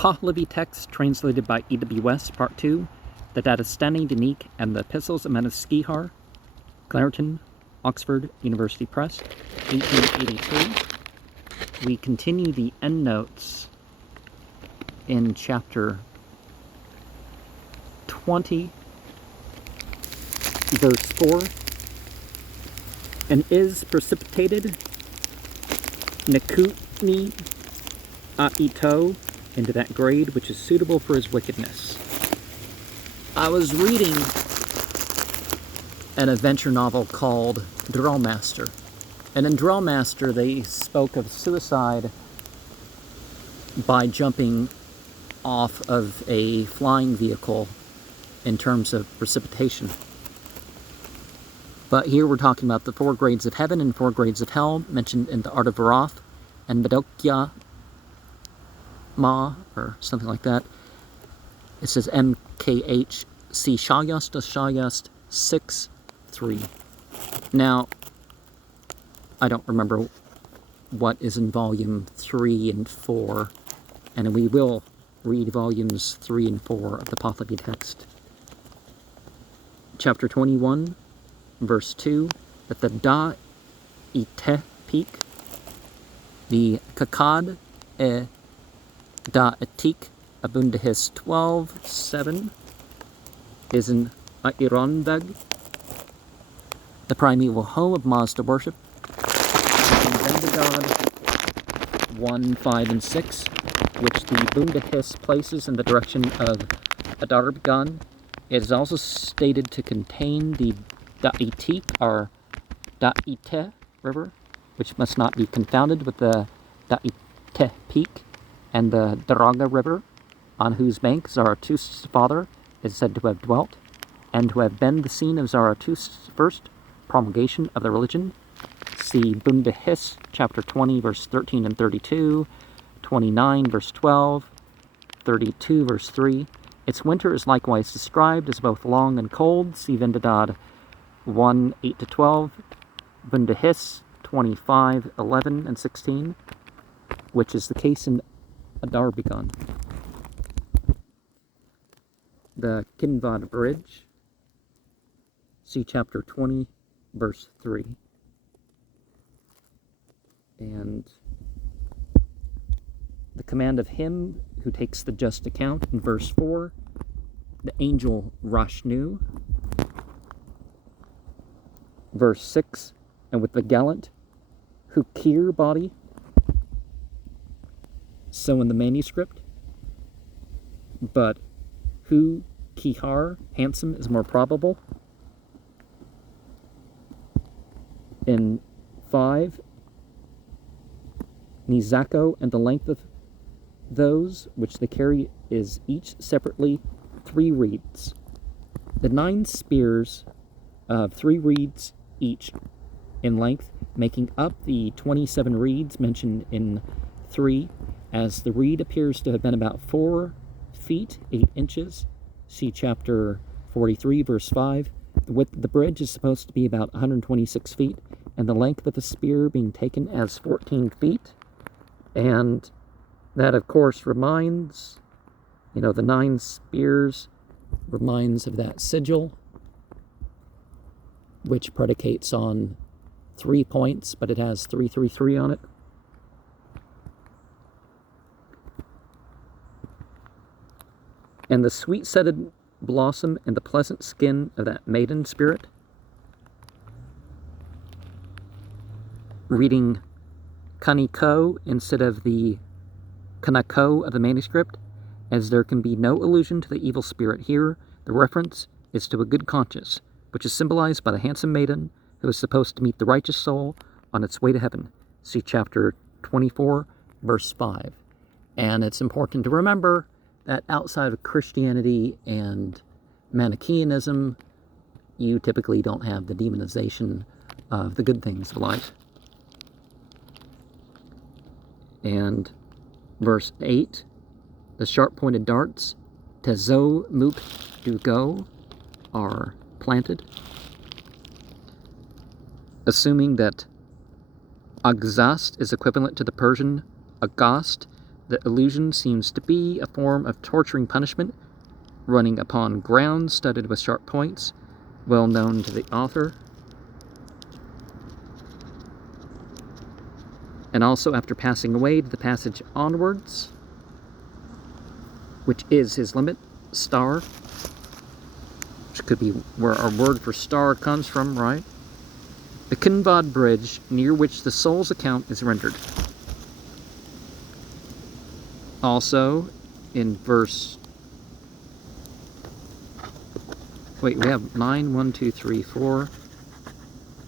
Pahlavi text translated by E.W.S. Part 2, the Dadistani Dinik and the Epistles of Manasquihar, Clarendon, Oxford University Press, 1882. We continue the Endnotes in chapter 20, verse 4. And is precipitated Nekutni Aito into that grade which is suitable for his wickedness. I was reading an adventure novel called Drawmaster. And in Drawmaster, they spoke of suicide by jumping off of a flying vehicle in terms of precipitation. But here we're talking about the 4 grades of heaven and 4 grades of hell mentioned in the Art of Varath and Medokya Ma, or something like that. It says MKH C Shayast Shayast 6-3. Now, I don't remember what is in volume 3 and 4, and we will read volumes 3 and 4 of the Pahlavi text. Chapter 21, verse 2, that the Da-ite peak, the Kakad e Da-etik Abundahis 12:7 is in Irondag, the primeval home of Mazda worship, and then the god 1, 5, and 6, which the Bundahis places in the direction of Adarabgan. It is also stated to contain the Da'itik, or Da'ite river, which must not be confounded with the Da'ite peak, and the Daraga river, on whose bank Zarathustra's father is said to have dwelt, and to have been the scene of Zarathustra's first promulgation of the religion. See Bundahis, chapter 20, verse 13 and 32, 29, verse 12, 32, verse 3. Its winter is likewise described as both long and cold. See Vendadad 1, 8-12, Bundahis 25, 11, and 16, which is the case in Adarbigan. The Kinvad Bridge, see chapter 20, verse 3. And the command of him who takes the just account in verse 4, the angel Rashnu, verse 6, and with the gallant Hukir body, so in the manuscript, but Hu Kihar, handsome, is more probable. In 5, Nizako, and the length of those which they carry is each separately 3 reeds. The 9 spears of 3 reeds each in length, making up the 27 reeds mentioned in 3, as the reed appears to have been about 4 feet 8 inches. See chapter 43, verse 5. The width of the bridge is supposed to be about 126 feet, and the length of the spear being taken as 14 feet. And that, of course, reminds, the 9 spears reminds of that sigil, which predicates on 3 points, but it has 333 on it. And the sweet-scented blossom and the pleasant skin of that maiden spirit. Reading Kaniko instead of the Kanako of the manuscript, as there can be no allusion to the evil spirit here. The reference is to a good conscience, which is symbolized by the handsome maiden who is supposed to meet the righteous soul on its way to heaven. See chapter 24, verse 5. And it's important to remember that outside of Christianity and Manichaeanism, you typically don't have the demonization of the good things of life. And verse 8, the sharp-pointed darts, Tezo Muk Dugo, are planted, assuming that Agzast is equivalent to the Persian Agast, The illusion seems to be a form of torturing punishment, running upon ground studded with sharp points, well known to the author. And also, after passing away, to the passage onwards, which is his limit, star, which could be where our word for star comes from, right? The Kinvad bridge, near which the soul's account is rendered. Also, in verse... Wait, we have 9, 1, 2, 3, 4.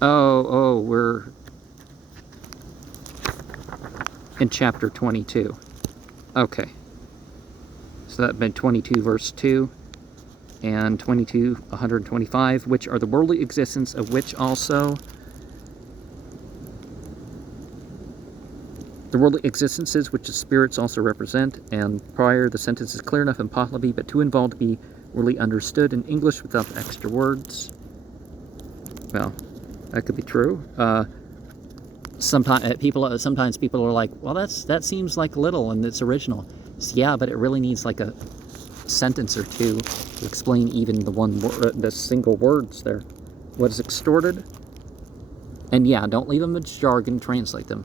Oh, we're in chapter 22. Okay. So that meant 22, verse 2, and 22, 125, which are the worldly existence of which also... The worldly existences which the spirits also represent, and prior the sentence is clear enough in Pahlavi, but too involved to be really understood in English without the extra words. Well, that could be true. Sometimes people are like, well, that seems like little and it's original. So, yeah, but it really needs like a sentence or two to explain even the single words there. What is extorted? And yeah, don't leave them as jargon, translate them.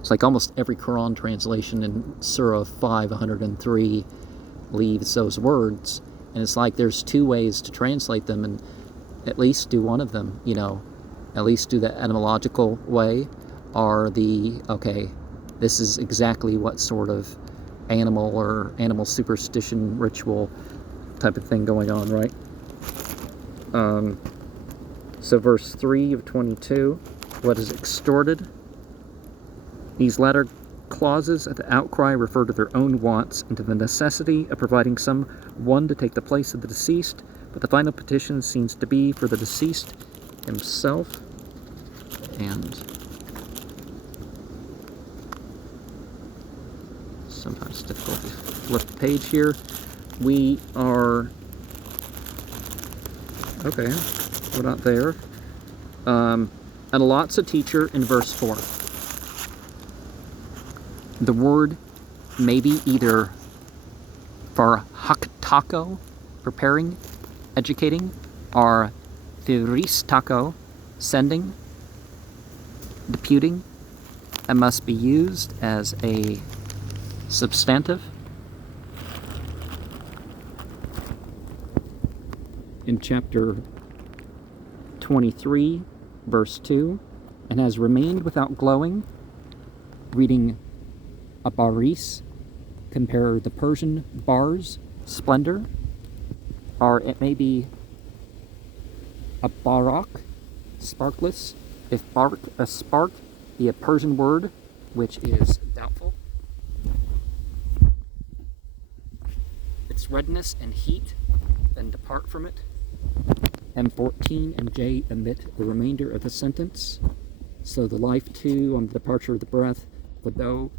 It's like almost every Quran translation in Surah 503 leaves those words, and it's like there's two ways to translate them, and at least do one of them, at least do the etymological way, or okay, this is exactly what sort of animal superstition ritual type of thing going on, right? So verse 3 of 22, what is extorted? These latter clauses at the outcry refer to their own wants and to the necessity of providing some one to take the place of the deceased, but the final petition seems to be for the deceased himself. And sometimes it's difficult to flip the page here. We are... Okay, we're not there. And allots a teacher in verse 4. The word may be either for haktako, preparing, educating, or thiristako, sending, deputing, and must be used as a substantive. In chapter 23, verse 2, and has remained without glowing, reading a baris, compare the Persian bars, splendor, or it may be a barak, sparkless, if bark, a spark, be a Persian word, which is doubtful. Its redness and heat, then depart from it. M14 and J omit the remainder of the sentence. So the life too, on the departure of the breath, the dough,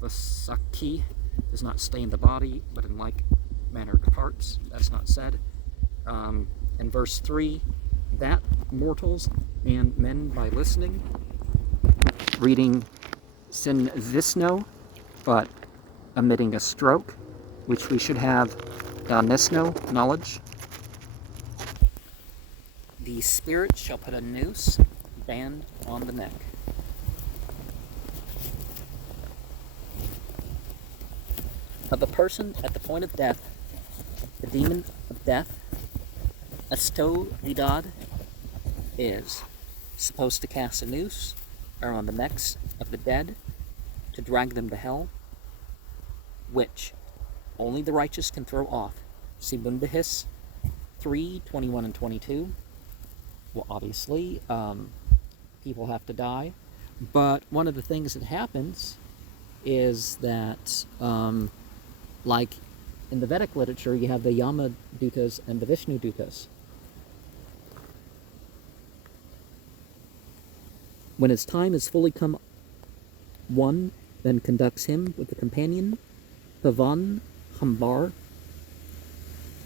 the saki does not stay in the body, but in like manner departs. That's not said. In verse 3, that mortals and men by listening, reading sin visno, but omitting a stroke, which we should have danisno, knowledge. The spirit shall put a noose, band on the neck. Of a person at the point of death, the demon of death, Astovidad, is supposed to cast a noose around the necks of the dead to drag them to hell, which only the righteous can throw off. See Bundahis 3, 21 and 22. Well, obviously, people have to die, but one of the things that happens is that like in the Vedic literature, you have the Yama Dutas and the Vishnu Dutas. When his time is fully come, one then conducts him with the companion, Pavan Hambar.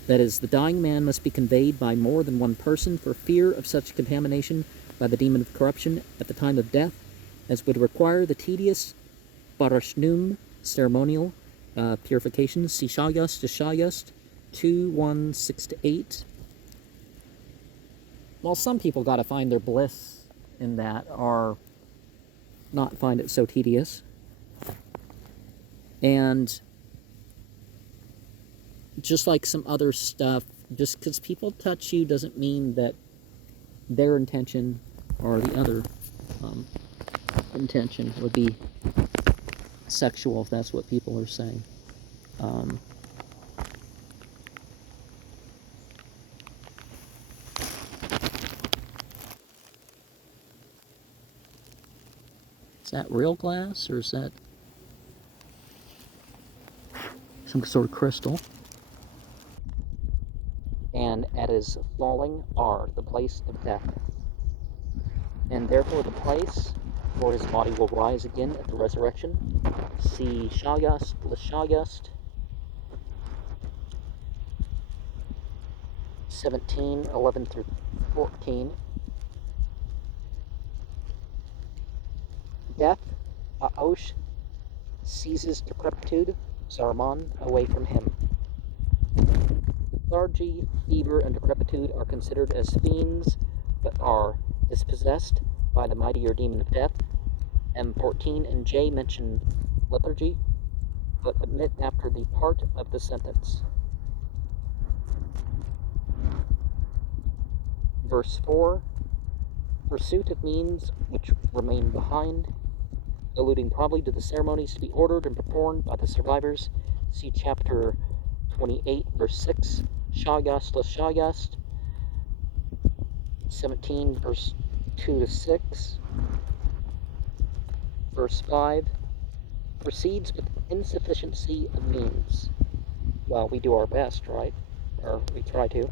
That is, the dying man must be conveyed by more than one person for fear of such contamination by the demon of corruption at the time of death as would require the tedious Barashnum, ceremonial purification. Shayust, 2:1-6-8. Well, some people got to find their bliss in that, or not find it so tedious. And just like some other stuff, just because people touch you doesn't mean that their intention or the other intention would be sexual, if that's what people are saying. Is that real glass, or is that some sort of crystal? And at his falling are the place of death. And therefore the place where his body will rise again at the resurrection. See Shayust, Lashayust, 17:11-14. Death, Aosh, seizes decrepitude, Saruman, away from him. Lethargy, fever, and decrepitude are considered as fiends, but are dispossessed by the mightier demon of death. M14 and J mention lethargy, but omit after the part of the sentence. Verse 4, pursuit of means which remain behind, alluding probably to the ceremonies to be ordered and performed by the survivors. See chapter 28, verse 6, Shayast Lashayast, 17, verse 2-6. Verse 5, proceeds with insufficiency of means. Well, we do our best, right? Or we try to.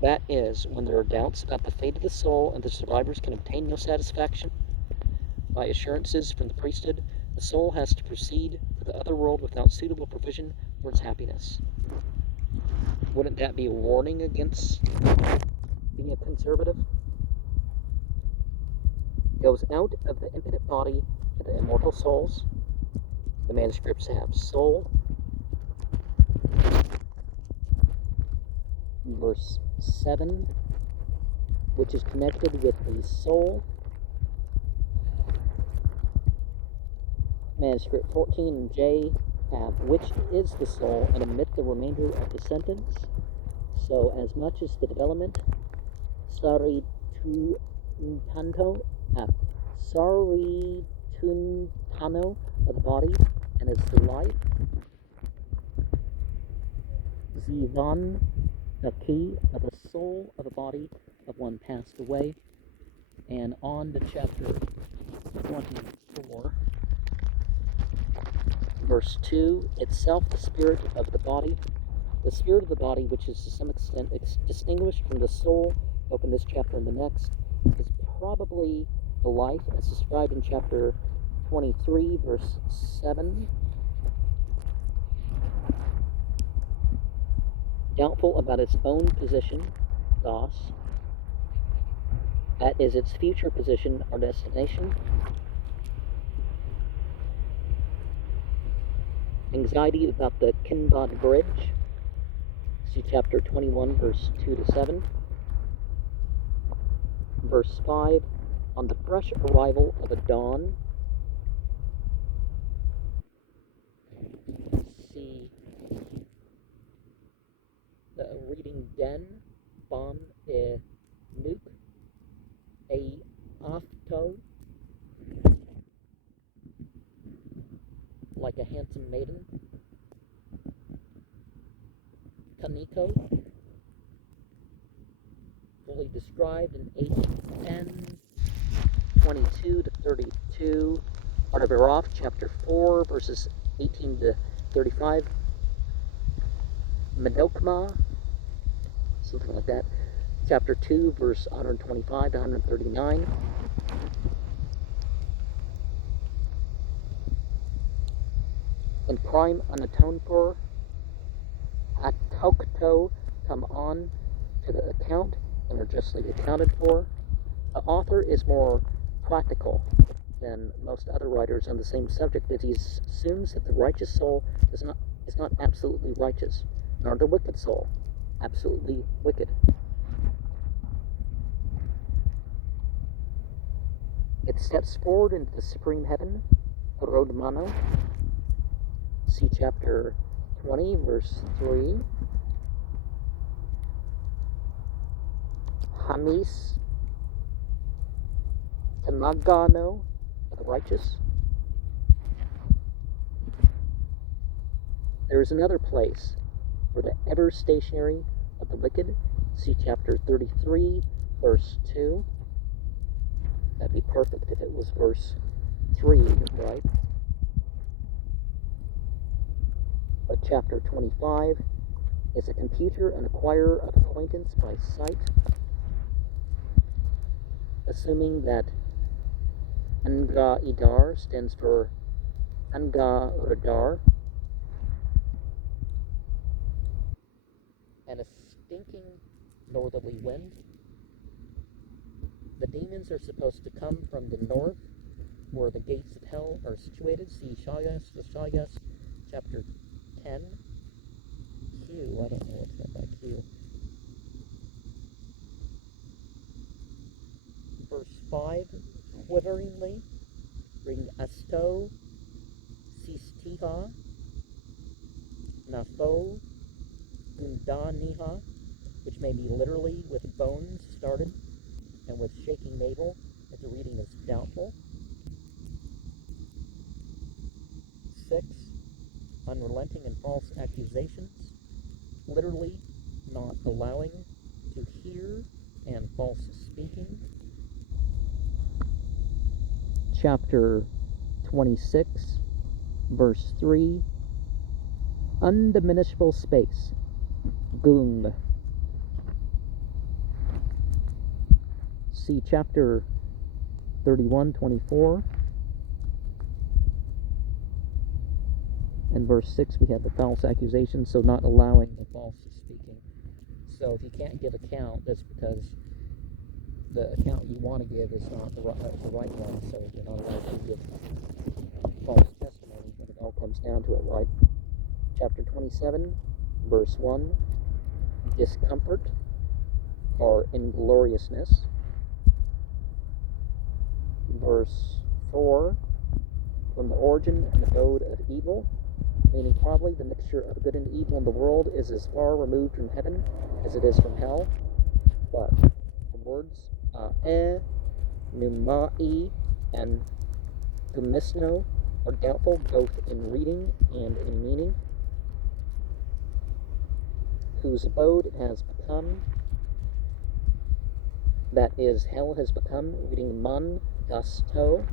That is, when there are doubts about the fate of the soul and the survivors can obtain no satisfaction by assurances from the priesthood, the soul has to proceed to the other world without suitable provision for its happiness. Wouldn't that be a warning against being a conservative? Goes out of the impotent body to the immortal souls. The manuscripts have soul. Verse 7, which is connected with the soul. Manuscript 14 and J have which is the soul and omit the remainder of the sentence. So as much as the development, sari tu tanto, sari tuntano of the body, and as the life, zivan, the key of the soul of the body of one passed away. And on to chapter 24, verse 2, itself the spirit of the body. The spirit of the body, which is to some extent distinguished from the soul, open this chapter and the next, is probably the life as described in chapter 23, verse 7. Doubtful about its own position, das. That is its future position or destination. Anxiety about the Kinbad Bridge. See chapter 21, verse 2-7. Verse 5, on the fresh arrival of a dawn. See the reading den, bon e nuke, a afto, like a handsome maiden. Kaniko, fully described in 8:10-22-32. Artavirov, chapter 4, verses 18-35. Medokma, something like that. Chapter 2, verse 125-139. And crime unatoned for, atokto, come on to the account and are justly accounted for. The author is more practical than most other writers on the same subject, that he assumes that the righteous soul is not absolutely righteous, nor the wicked soul absolutely wicked. It steps forward into the supreme heaven, Rodmano. See chapter 20, verse 3. Hamis Tamagano, the righteous. There is another place for the ever stationary of the wicked. See chapter 33, verse 2. That'd be perfect if it was verse 3, right? But chapter 25 is a computer, an acquirer of acquaintance by sight, assuming that Anga Idar stands for Anga Radar, and a stinking northerly wind. The demons are supposed to come from the north, where the gates of hell are situated. See Shayas, chapter 10. Q, I don't know what's meant by Q. Verse 5, quiveringly, ring asto, sistiha, nafo, undaniha, which may be literally with bones started, and with shaking navel, if the reading is doubtful. 6, unrelenting and false accusations, literally not allowing to hear, and false speaking. Chapter 26, verse 3, undiminishable space, gung. See chapter 31:24, and verse 6 we have the false accusation, so not allowing the false speaking. So if you can't give account, that's because the account you want to give is not the right one, so you're not allowed to give false testimony when it all comes down to it, right? Chapter 27, verse 1, discomfort or ingloriousness. Verse 4, from the origin and abode of evil, meaning probably the mixture of good and evil in the world is as far removed from heaven as it is from hell. But the words numai, and gumisno are doubtful both in reading and in meaning. Whose abode it has become, that is, hell has become, reading man gasto.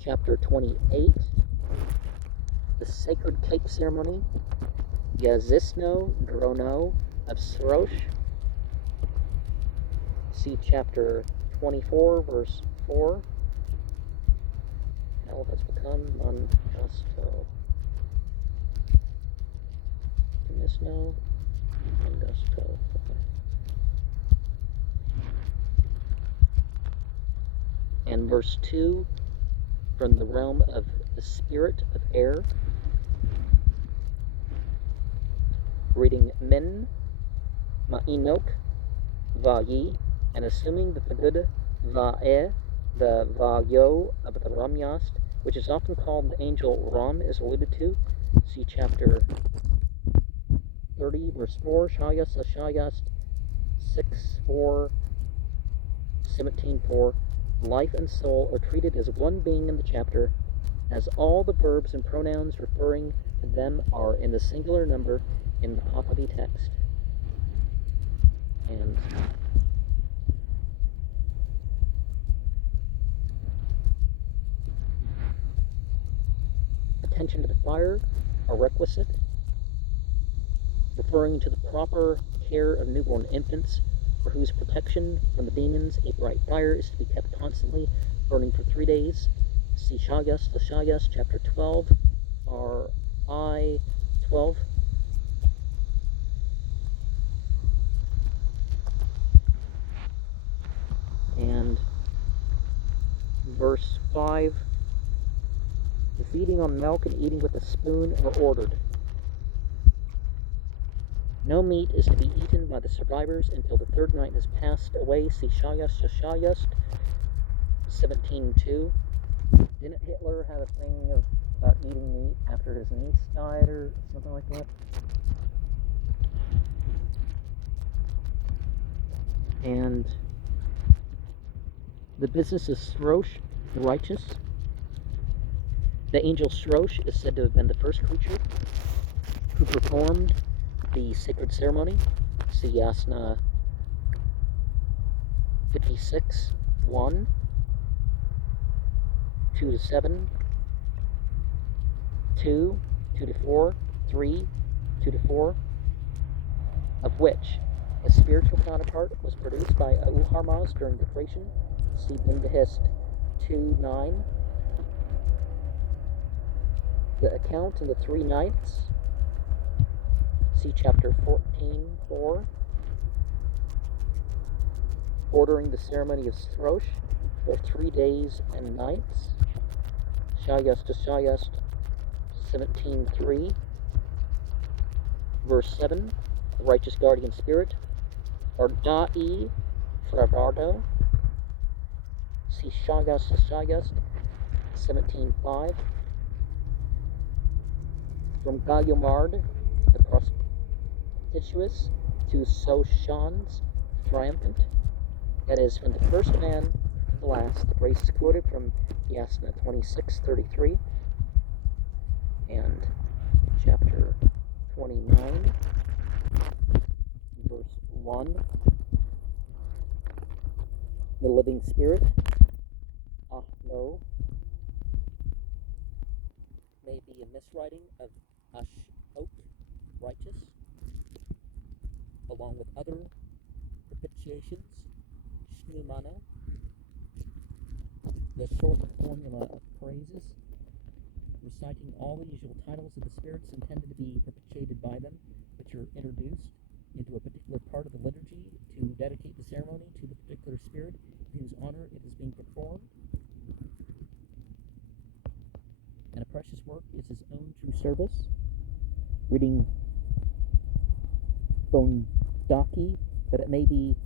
Chapter 28, the sacred cake ceremony, Yazisno Drono of Srosh. See chapter 24, verse 4. Hell has become mangasto. Misno mangasto. And verse 2, from the realm of the spirit of air, reading min ma'inok vayi, and assuming that the good va'e, the vayo of the ramyast, which is often called the angel Ram, is alluded to. See chapter 30, verse 4, Shayas, Ashayas, 6:4, 17:4. Life and soul are treated as one being in the chapter, as all the verbs and pronouns referring to them are in the singular number in the Pahlavi text. And attention to the fire, a requisite, referring to the proper care of newborn infants, for whose protection from the demons a bright fire is to be kept constantly burning for 3 days. See Shayas, Lashayas, chapter 12, R.I. 12. And verse 5, the feeding on milk and eating with a spoon are ordered. No meat is to be eaten by the survivors until the third night has passed away. See Shayast 17:2. Didn't Hitler have a thing about eating meat after his niece died or something like that? And the business of Srosh, the righteous. The angel Srosh is said to have been the first creature who performed the sacred ceremony. See Yasna 56:1, 2-7, 2, 2-4, 3, 2-4, of which a spiritual counterpart was produced by Auharmaz during the creation. See Bundahist 2:9. The account in the 3 nights. See chapter 14:4. Ordering the ceremony of Srosh for 3 days and nights. Shayast 17:3. Verse 7. The righteous guardian spirit. Ardai Fravardo. See Shayast 17:5. From Gayomard, the propitious, to Soshan's triumphant. That is, from the first man to the last. The brace is quoted from Yasna 26:33 and chapter 29, verse 1. The living spirit, no, may be a miswriting of Ashok, righteous, along with other propitiations, Shnumana, the short formula of praises, reciting all the usual titles of the spirits intended to be propitiated by them, which are introduced into a particular part of the liturgy to dedicate the ceremony to the particular spirit in whose honor it is being performed. And a precious work is his own true service. Reading Bondaki, that it may be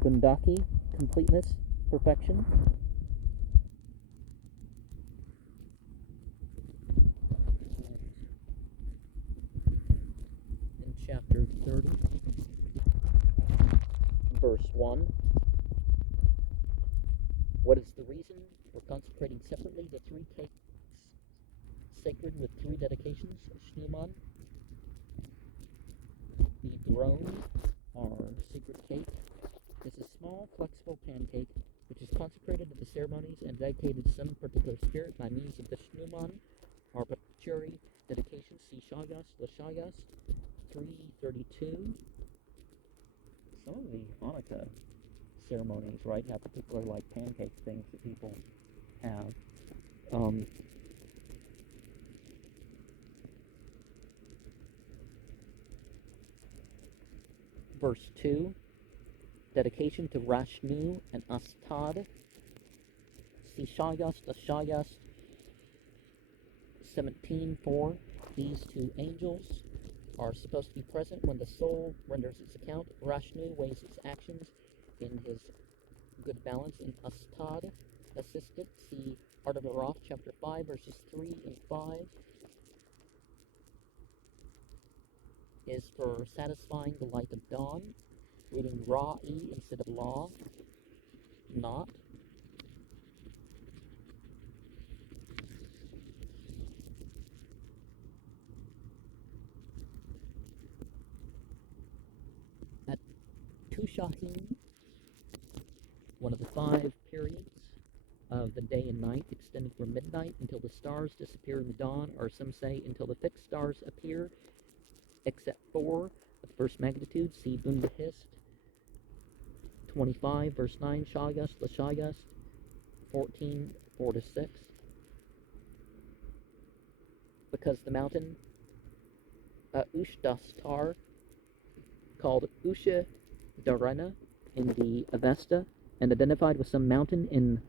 Bondaki, completeness, perfection. In chapter 30, verse 1, what is the reason for consecrating separately the 3 cakes sacred with 3 dedications? Shnuman, the drone, or sacred cake, is a small, flexible pancake which is consecrated at the ceremonies and dedicated to some particular spirit by means of the Shnuman, or propitiatory dedication. See Shayast, Lashayast 3:32. Some of the Hanukkah ceremonies, right, have particular, like, pancake things that people have. Verse 2, dedication to Rashnu and Astad. See Shayast, Ashayast 17:4. These 2 angels are supposed to be present when the soul renders its account. Rashnu weighs its actions in his good balance, and Astad assists it. See Art of the Roth, chapter 5, verses 3 and 5. Is for satisfying the light of dawn. Reading Ra'i instead of law. Not. At Tushahim, one of the 5 periods of the day and night, extending from midnight until the stars disappear in the dawn, or some say until the fixed stars appear, except 4 of the first magnitude. See Bundahist 25, verse 9, Shayast, Lashayast 14:4-6. Because the mountain Ushdastar, called Usha Darana in the Avesta, and identified with some mountain in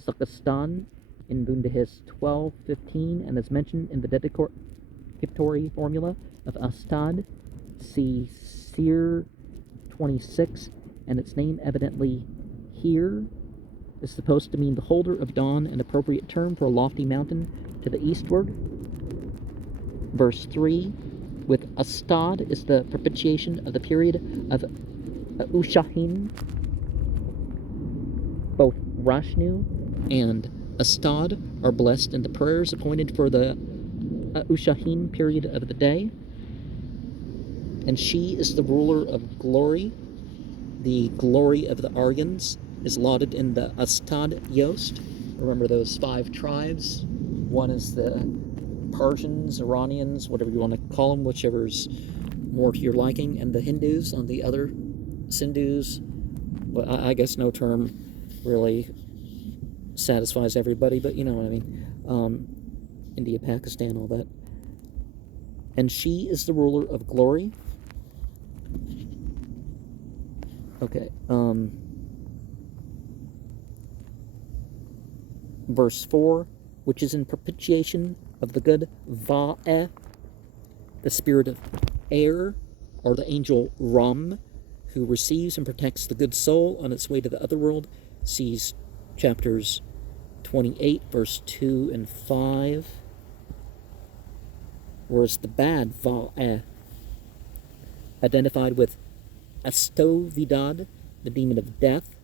Sakistan in Bundahis 1215, and is mentioned in the dedicatory formula of Astad, see Seer 26, and its name evidently here is supposed to mean the holder of dawn, an appropriate term for a lofty mountain to the eastward. Verse 3, with Astad is the propitiation of the period of Ushahin. Both Rashnu and Astad are blessed in the prayers appointed for the Ushahin period of the day. And she is the ruler of glory. The glory of the Aryans is lauded in the Astad Yost. Remember those 5 tribes? One is the Persians, Iranians, whatever you want to call them, whichever's more to your liking, and the Hindus on the other, Sindhus. Well, I guess no term really satisfies everybody, but you know what I mean. India, Pakistan, all that. And she is the ruler of glory. Okay, verse 4, which is in propitiation of the good Va'eh, the spirit of air, or the angel Ram, who receives and protects the good soul on its way to the other world, sees chapters 28, verse 2 and 5, whereas the bad Va'eh, identified with Astovidad, the demon of death,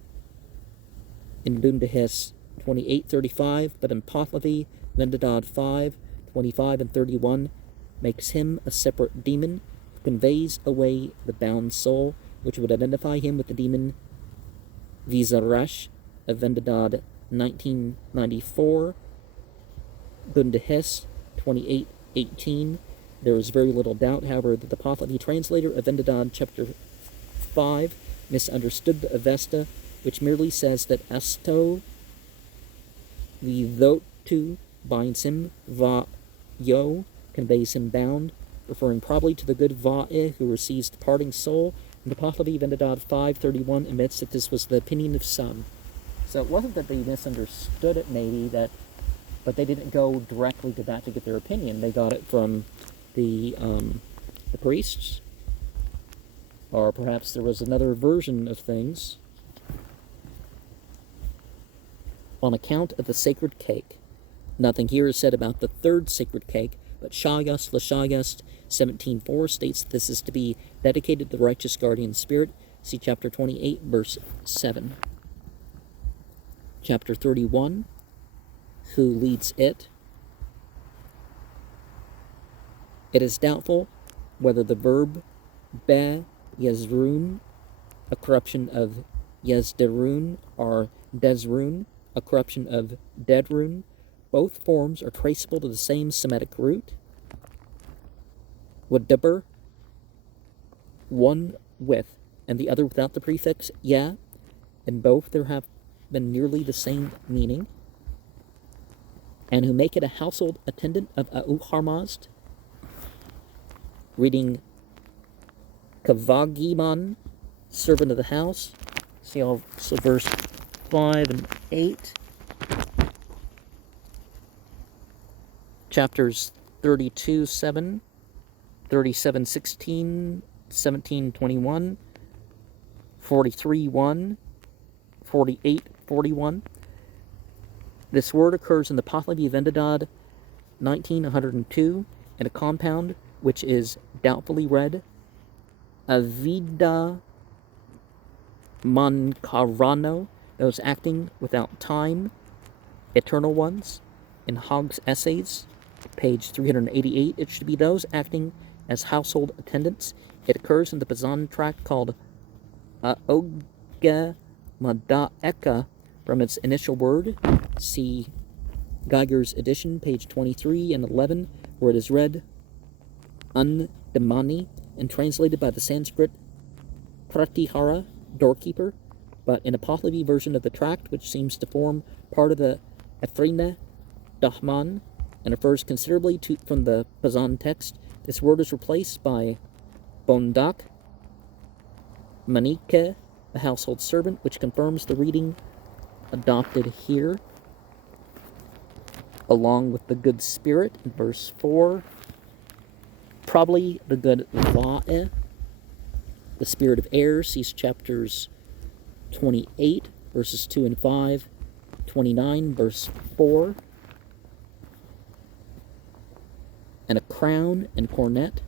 in Bundahes 28:35, but in Pahlavi, Vendadad 5:25 and 31, makes him a separate demon who conveys away the bound soul, which would identify him with the demon Vizarash of Vendadad 1994, Bundahes 28:18. There is very little doubt, however, that the Pahlavi translator of Vendadad chapter 5 misunderstood the Avesta, which merely says that Asto Vidotu binds him, Va-yo conveys him bound, referring probably to the good Va'eh who receives the parting soul, and the Pahlavi Vendadad 5:31 admits that this was the opinion of some. So it wasn't that they misunderstood it, maybe, but they didn't go directly to that to get their opinion. They got it from the priests, or perhaps there was another version of things. On account of the sacred cake, nothing here is said about the third sacred cake, but Shayast Lashayast 17:4 states that this is to be dedicated to the righteous guardian spirit. See chapter 28, verse 7. Chapter 31, who leads it? It is doubtful whether the verb be Yezrun, a corruption of Yezderun, or Desrun, a corruption of Dedrun. Both forms are traceable to the same Semitic root. Wadaber, one with, and the other without the prefix ya. In both there have been nearly the same meaning. And who make it a household attendant of Auharmazd, reading Kavagiman, servant of the house. See also verse 5 and 8. Chapters 32:7, 37:16, 17:21, 43:1, 48:41. This word occurs in the Pahlavi Vendadad 19:102 in a compound which is doubtfully read Avida Mankarano, those acting without time, eternal ones. In Hogg's Essays, page 388, it should be those acting as household attendants. It occurs in the Pazan tract called Aoge Madaeka from its initial word. See Geiger's edition, page 23 and 11, where it is read Undamani and translated by the Sanskrit Pratihara, doorkeeper, but in a Pahlavi version of the tract, which seems to form part of the Efrine Dahman and refers considerably from the Pazan text, this word is replaced by Bondak, Manike, the household servant, which confirms the reading adopted here, along with the good spirit in verse 4. Probably the good va'e, the spirit of air, sees chapters 28, verses 2 and 5, 29, verse 4, and a crown and cornet,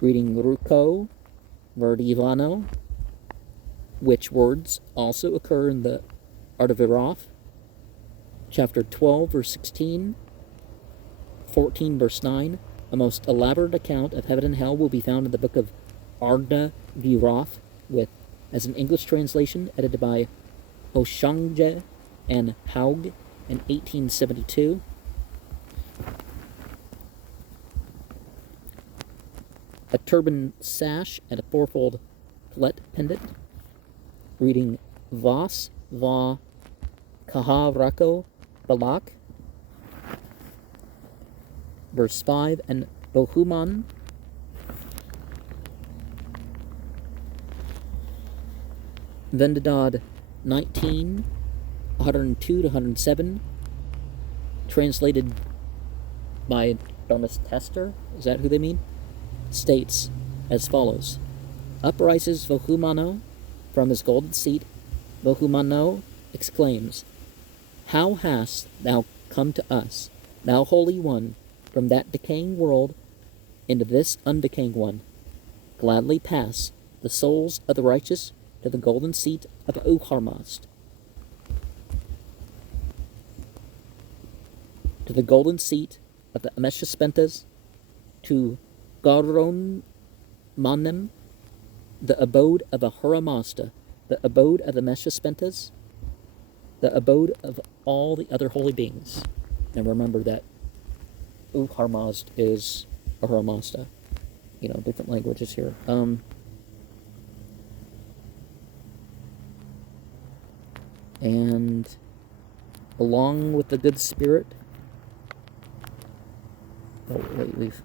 reading ruko, verdivano, which words also occur in the Art of Iraf, chapter 12, verse 16, 14, verse 9. A most elaborate account of heaven and hell will be found in the book of Arda Giraf, with as an English translation edited by Oshangje and Haug in 1872. A turban sash and a fourfold flet pendant, reading Vas Va Kaharako Balak, verse 5, and Bohuman, Vendadad 19, 102 to 107, translated by Thomas Tester, is that who they mean? States as follows: Up rises Vohumano from his golden seat. Vohumano exclaims, How hast thou come to us, thou Holy One, from that decaying world into this undecaying one? Gladly pass the souls of the righteous to the golden seat of Uharmazd, to the golden seat of the Ameshaspentas, to Garon Manem, the abode of Ahura Mazda, the abode of the Meshaspentas, the abode of all the other holy beings. And remember that Uharmazd is Ahura Mazda. Different languages here. And along with the good spirit, oh wait, we've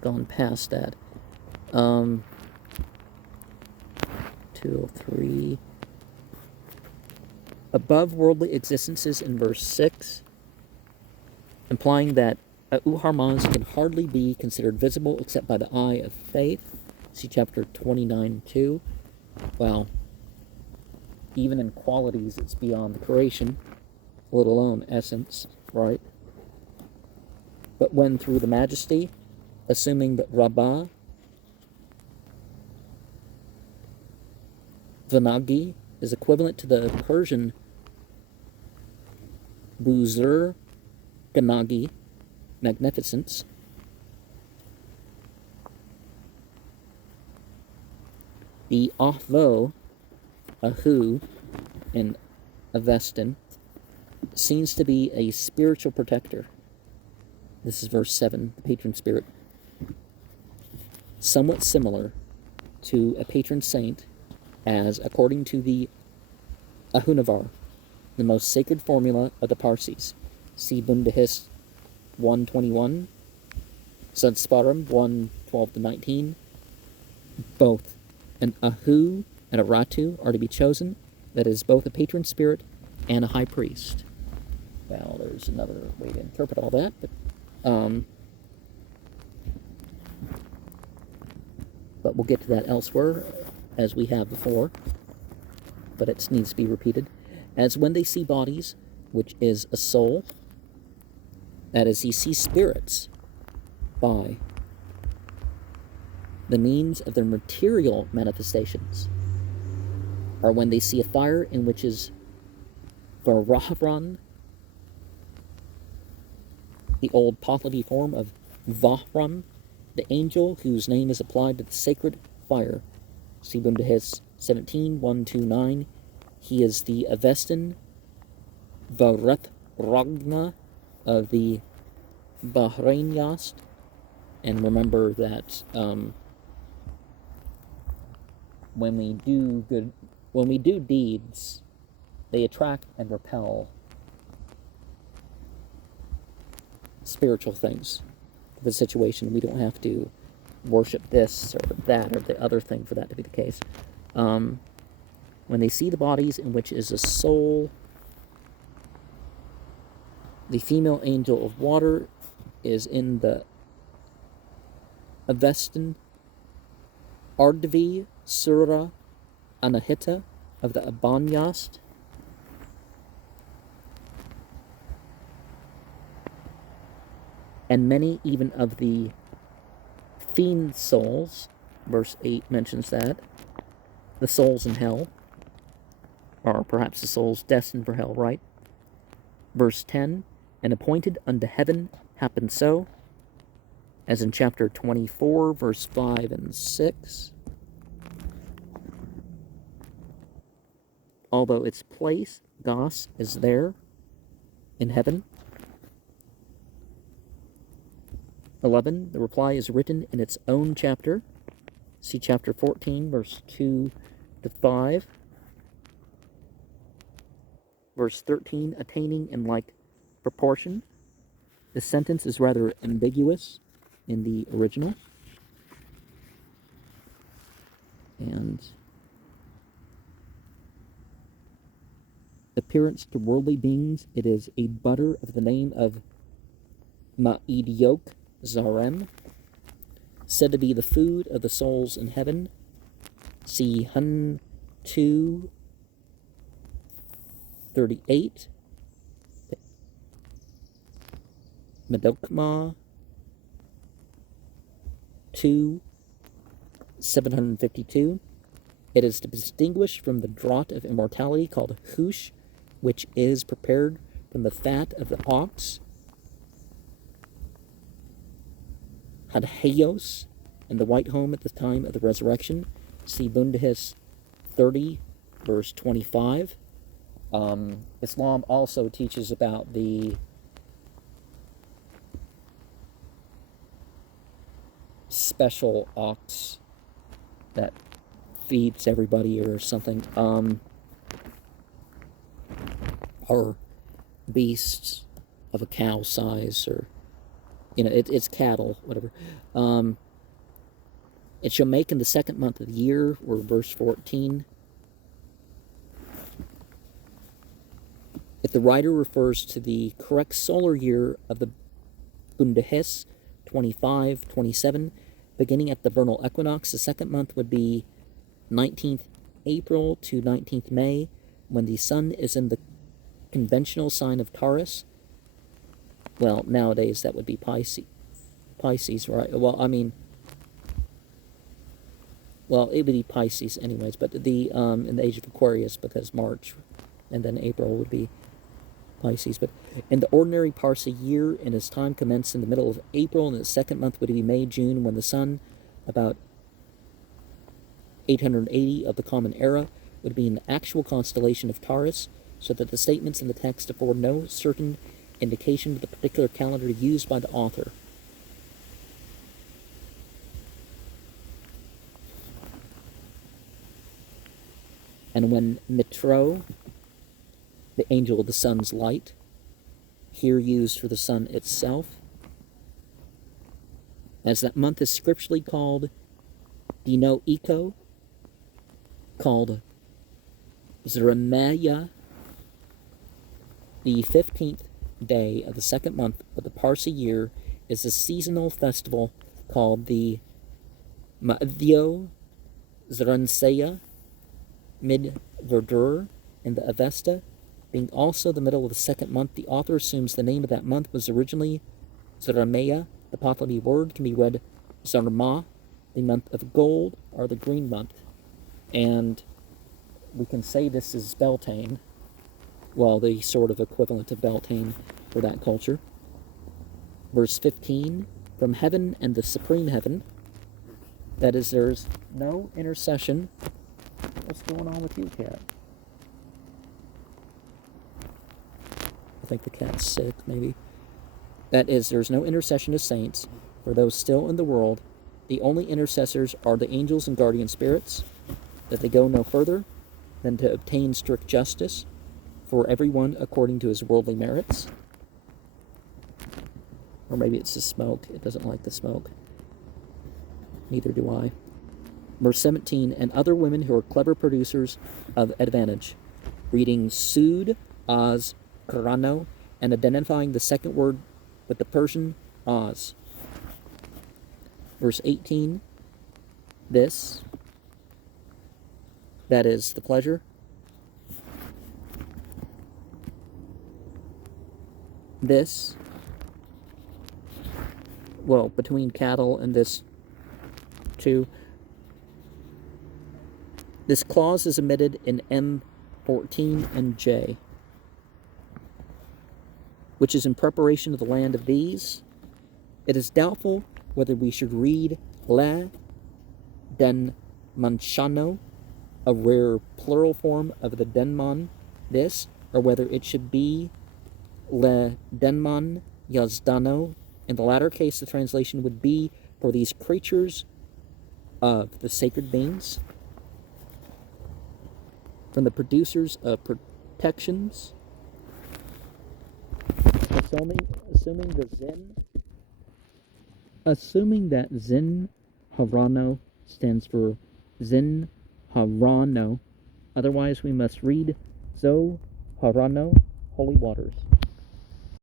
gone past that. 203. Above worldly existences in verse 6, implying that Uharmazd can hardly be considered visible except by the eye of faith. See chapter 29:2. Well, even in qualities, it's beyond the creation, let alone essence, right? But when through the majesty, assuming that Rabbah, Vanagi, is equivalent to the Persian Buzur Ganagi, magnificence, the Ahvo, Ahu, and Avestan seems to be a spiritual protector. This is verse 7, the patron spirit. Somewhat similar to a patron saint, as, according to the Ahunavar, the most sacred formula of the Parsis. See Bundahis 121, Sudsparam 1:12-19. Both an Ahu and a Ratu are to be chosen, that is, both a patron spirit and a high priest. Well, there's another way to interpret all that, but we'll get to that elsewhere, as we have before, but it needs to be repeated. As when they see bodies, which is a soul, that is, he sees spirits by the means of their material manifestations, or when they see a fire in which is Varahran, the old Pahlavi form of Vahram, the angel whose name is applied to the sacred fire. See Bundahis 17:1-9. He is the Avestan Varat Ragna of the Bahrain-Yast. And remember that when we do deeds, they attract and repel spiritual things. The situation, we don't have to worship this or that or the other thing for that to be the case. When they see the bodies in which is a soul, the female angel of water is in the Avestan, Ardvi, Surah, Anahita of the Abanyast. And many even of the fiend souls, verse 8 mentions that, the souls in hell, or perhaps the souls destined for hell, right? Verse 10, and appointed unto heaven happened so, as in chapter 24, verse 5 and 6. Although its place, Gos, is there in heaven. 11, the reply is written in its own chapter. See chapter 14, verse 2 to 5. Verse 13, attaining in like proportion. The sentence is rather ambiguous in the original. And appearance to worldly beings, it is a butter of the name of Ma'idiok Zarem, said to be the food of the souls in heaven. See Hun 2:38. Medokma 2:752. It is distinguished from the draught of immortality called Hush, which is prepared from the fat of the ox, Hadheios, and the white home at the time of the resurrection. See Bundahis 30, verse 25. Islam also teaches about the special ox that feeds everybody or something, or beasts of a cow size, or it's cattle, whatever. It shall make in the second month of the year, or verse 14. If the writer refers to the correct solar year of the Bundahes 25-27, beginning at the vernal equinox, the second month would be 19th April to 19th May, when the sun is in the conventional sign of Taurus. Well, nowadays that would be Pisces, right? Well, it would be Pisces anyways, but the in the age of Aquarius, because March and then April would be Pisces. But in the ordinary Parsi year, and its time commenced in the middle of April, and the second month would be May, June, when the sun, about 880 of the Common Era, would be in the actual constellation of Taurus, so that the statements in the text afford no certain indication of the particular calendar used by the author. And when Mitro, the angel of the sun's light, here used for the sun itself, as that month is scripturally called Dino Eco, called Zeremaya, the 15th day of the second month of the Parsi year is a seasonal festival called the Ma'adio Zeransaya Mid-Verdur in the Avesta. Being also the middle of the second month, the author assumes the name of that month was originally Zerameya. The Pahlavi word can be read Zarma, the month of gold, or the green month. And we can say this is Beltane, well, the sort of equivalent of Beltane for that culture. Verse 15, from heaven and the supreme heaven, that is, there's no intercession. What's going on with you, cat? I think the cat's sick, maybe. That is, there's no intercession of saints for those still in the world. The only intercessors are the angels and guardian spirits, that they go no further than to obtain strict justice for everyone according to his worldly merits. Or maybe it's the smoke. It doesn't like the smoke. Neither do I. Verse 17, and other women who are clever producers of advantage. Reading Sud as Karano and identifying the second word with the Persian Oz. Verse 18, this, that is the pleasure. This, well, between cattle and this too. This clause is omitted in M14 and J, which is in preparation of the land of these. It is doubtful whether we should read la den manchano, a rare plural form of the denman, this, or whether it should be le denman yazdano. In the latter case, the translation would be for these creatures of the sacred beings, from the producers of protections, assuming that Zin Harano stands for Zin Harano. Otherwise, we must read Zo Harano, holy waters.